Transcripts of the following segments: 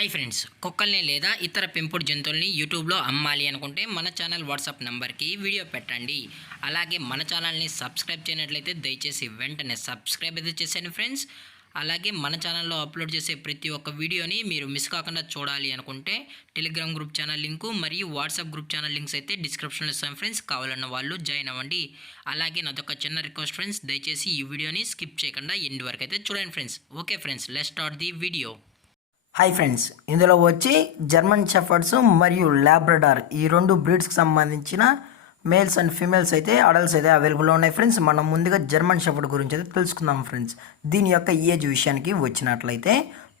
Hi friends, కుక్కల్ని లేదా ఇతర పెంపుడు జంతువుల్ని యూట్యూబ్లో అమ్మాలి అనుకుంటే మన ఛానల్ వాట్సాప్ నెంబర్కి వీడియో పెట్టండి. అలాగే మన ఛానల్ని సబ్స్క్రైబ్ చేయనట్లయితే దయచేసి వెంటనే సబ్స్క్రైబ్ అయితే చేసేయండి ఫ్రెండ్స్. అలాగే మన ఛానల్లో అప్లోడ్ చేసే ప్రతి ఒక్క వీడియోని మీరు మిస్ కాకుండా చూడాలి అనుకుంటే టెలిగ్రామ్ గ్రూప్ ఛానల్ లింకు మరియు వాట్సాప్ గ్రూప్ ఛానల్ లింక్స్ అయితే డిస్క్రిప్షన్లో ఇస్తాం ఫ్రెండ్స్. కావాలన్న వాళ్ళు జాయిన్ అవ్వండి. అలాగే నాదొక చిన్న రిక్వెస్ట్ ఫ్రెండ్స్, దయచేసి ఈ వీడియోని స్కిప్ చేయకుండా ఎండ్ వరకు అయితే చూడండి friends. Okay friends, let's start the video. Hi friends, ఇందులో వచ్చి జర్మన్ షెఫర్డ్స్ మరియు లాబ్రడార్ ఈ రెండు బ్రీడ్స్కి సంబంధించిన మేల్స్ అండ్ ఫీమేల్స్ అయితే అడల్ట్స్ అయితే అవైలబుల్లో ఉన్నాయి ఫ్రెండ్స్. మనం ముందుగా జర్మన్ షెఫర్డ్ గురించి అయితే తెలుసుకుందాం ఫ్రెండ్స్. దీని యొక్క ఏజ్ విషయానికి వచ్చినట్లయితే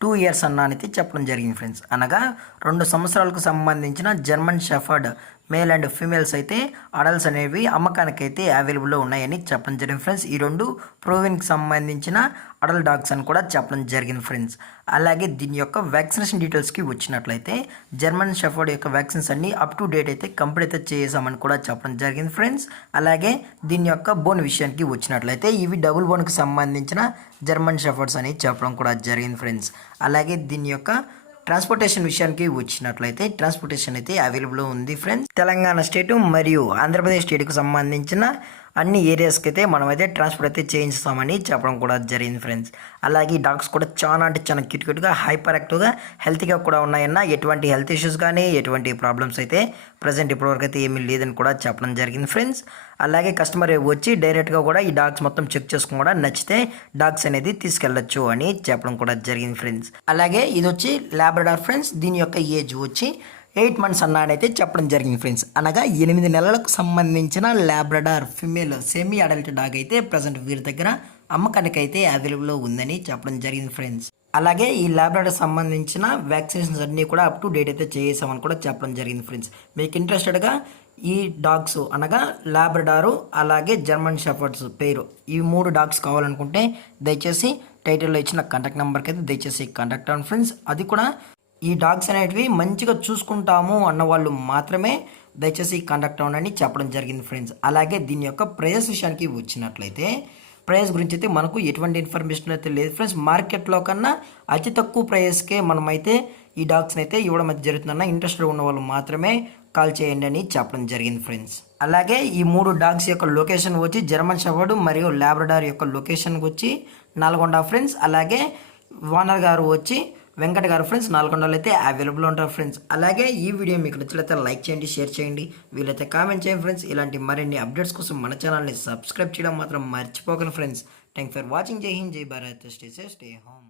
2 years అన్నానైతే చెప్పడం జరిగింది ఫ్రెండ్స్. అనగా 2 సంవత్సరాలకు సంబంధించిన German shepherd male and females అయితే అడల్ట్స్ అనేవి అమ్మకానికి అయితే అవైలబుల్లో ఉన్నాయని చెప్పడం జరిగింది ఫ్రెండ్స్. ఈ రెండు ప్రోవిన్కి సంబంధించిన అడల్ట్ డాగ్స్ అని కూడా చెప్పడం జరిగింది ఫ్రెండ్స్. అలాగే దీని యొక్క వ్యాక్సినేషన్ డీటెయిల్స్కి వచ్చినట్లయితే జర్మన్ షెఫర్డ్ యొక్క వ్యాక్సిన్స్ అన్ని అప్ టు డేట్ అయితే కంప్లీట్ అయితే చేసామని కూడా చెప్పడం జరిగింది ఫ్రెండ్స్. అలాగే దీని యొక్క బోన్ విషయానికి వచ్చినట్లయితే ఇవి డబుల్ బోన్కి సంబంధించిన జర్మన్ షెఫర్డ్స్ అని చెప్పడం కూడా జరిగింది ఫ్రెండ్స్. అలాగే దీని యొక్క ట్రాన్స్పోర్టేషన్ విషయానికి వచ్చినట్లయితే ట్రాన్స్పోర్టేషన్ అయితే అవైలబుల్ ఉంది ఫ్రెండ్స్. తెలంగాణ స్టేటు మరియు ఆంధ్రప్రదేశ్ స్టేట్కి సంబంధించిన అన్ని ఏరియాస్కి అయితే మనమైతే ట్రాన్స్పోర్ట్ అయితే చేయిస్తామని చెప్పడం కూడా జరిగింది ఫ్రెండ్స్. అలాగే ఈ డాగ్స్ కూడా చాలా అంటే చాలా క్యూట్గా హైపర్ యాక్టివ్గా హెల్తీగా కూడా ఉన్నాయన్న ఎటువంటి హెల్త్ ఇష్యూస్ కానీ ఎటువంటి ప్రాబ్లమ్స్ అయితే ప్రజెంట్ ఇప్పటివరకు అయితే ఏమీ లేదని కూడా చెప్పడం జరిగింది ఫ్రెండ్స్. అలాగే కస్టమర్ వచ్చి డైరెక్ట్గా కూడా ఈ డాగ్స్ మొత్తం చెక్ చేసుకుని కూడా నచ్చితే డాగ్స్ అనేది తీసుకెళ్ళచ్చు అని చెప్పడం కూడా జరిగింది ఫ్రెండ్స్. అలాగే ఇది వచ్చి లాబ్రడార్ ఫ్రెండ్స్. దీని యొక్క ఏజ్ వచ్చి 8 months అన్నాడైతే చెప్పడం జరిగింది ఫ్రెండ్స్. అనగా 8 నెలలకు సంబంధించిన Labrador female semi adult dog అయితే ప్రజెంట్ వీరి దగ్గర అమ్మకానికి అయితే అవైలబుల్లో ఉందని చెప్పడం జరిగింది ఫ్రెండ్స్. అలాగే ఈ లాబ్రడార్ సంబంధించిన వ్యాక్సినేషన్స్ అన్నీ కూడా అప్ టు డేట్ అయితే చేసామని కూడా చెప్పడం జరిగింది ఫ్రెండ్స్. మీకు ఇంట్రెస్టెడ్గా ఈ డాగ్స్ అనగా లాబ్రడారు అలాగే జర్మన్ షెఫర్డ్స్ పేరు ఈ 3 డాగ్స్ కావాలనుకుంటే దయచేసి టైటిల్లో ఇచ్చిన కాంటాక్ట్ నెంబర్కి అయితే దయచేసి కాంటాక్ట్ అవ్వండి ఫ్రెండ్స్. అది కూడా ఈ డాగ్స్ అనేటివి మంచిగా చూసుకుంటాము అన్న వాళ్ళు మాత్రమే దయచేసి కాంటాక్ట్ అవ్వండి చెప్పడం జరిగింది ఫ్రెండ్స్. అలాగే దీని యొక్క ప్రైస్ విషయానికి వచ్చినట్లయితే ప్రైస్ గురించి అయితే మనకు ఎటువంటి ఇన్ఫర్మేషన్ అయితే లేదు ఫ్రెండ్స్. మార్కెట్లో కన్నా అతి తక్కువ ప్రైస్కే మనమైతే ఈ డాగ్స్ని అయితే ఇవ్వడం అయితే జరుగుతుందన్న ఇంట్రెస్ట్ ఉన్న వాళ్ళు మాత్రమే కాల్ చేయండి అని చెప్పడం జరిగింది ఫ్రెండ్స్. అలాగే ఈ 3 డాగ్స్ యొక్క లొకేషన్ వచ్చి జర్మన్ షెఫర్డ్ మరియు లాబ్రడార్ యొక్క లొకేషన్ వచ్చి నల్గొండ ఫ్రెండ్స్. అలాగే ఓనర్ గారు వచ్చి వెంకట గారు ఫ్రెండ్స్ నల్గొండలో అయితే అవైలబుల్ ఉంటారు ఫ్రెండ్స్. అలాగే ఈ వీడియో మీకు నచ్చినట్లయితే లైక్ చేయండి, షేర్ చేయండి, వీలైతే కామెంట్ చేయండి ఫ్రెండ్స్. ఇలాంటి మరిన్ని అప్డేట్స్ కోసం మన ఛానల్ని సబ్స్క్రైబ్ చేయడం మాత్రం మర్చిపోకండి ఫ్రెండ్స్. Thanks for watching. జై హింద్, జై Bharat, stay safe, stay home.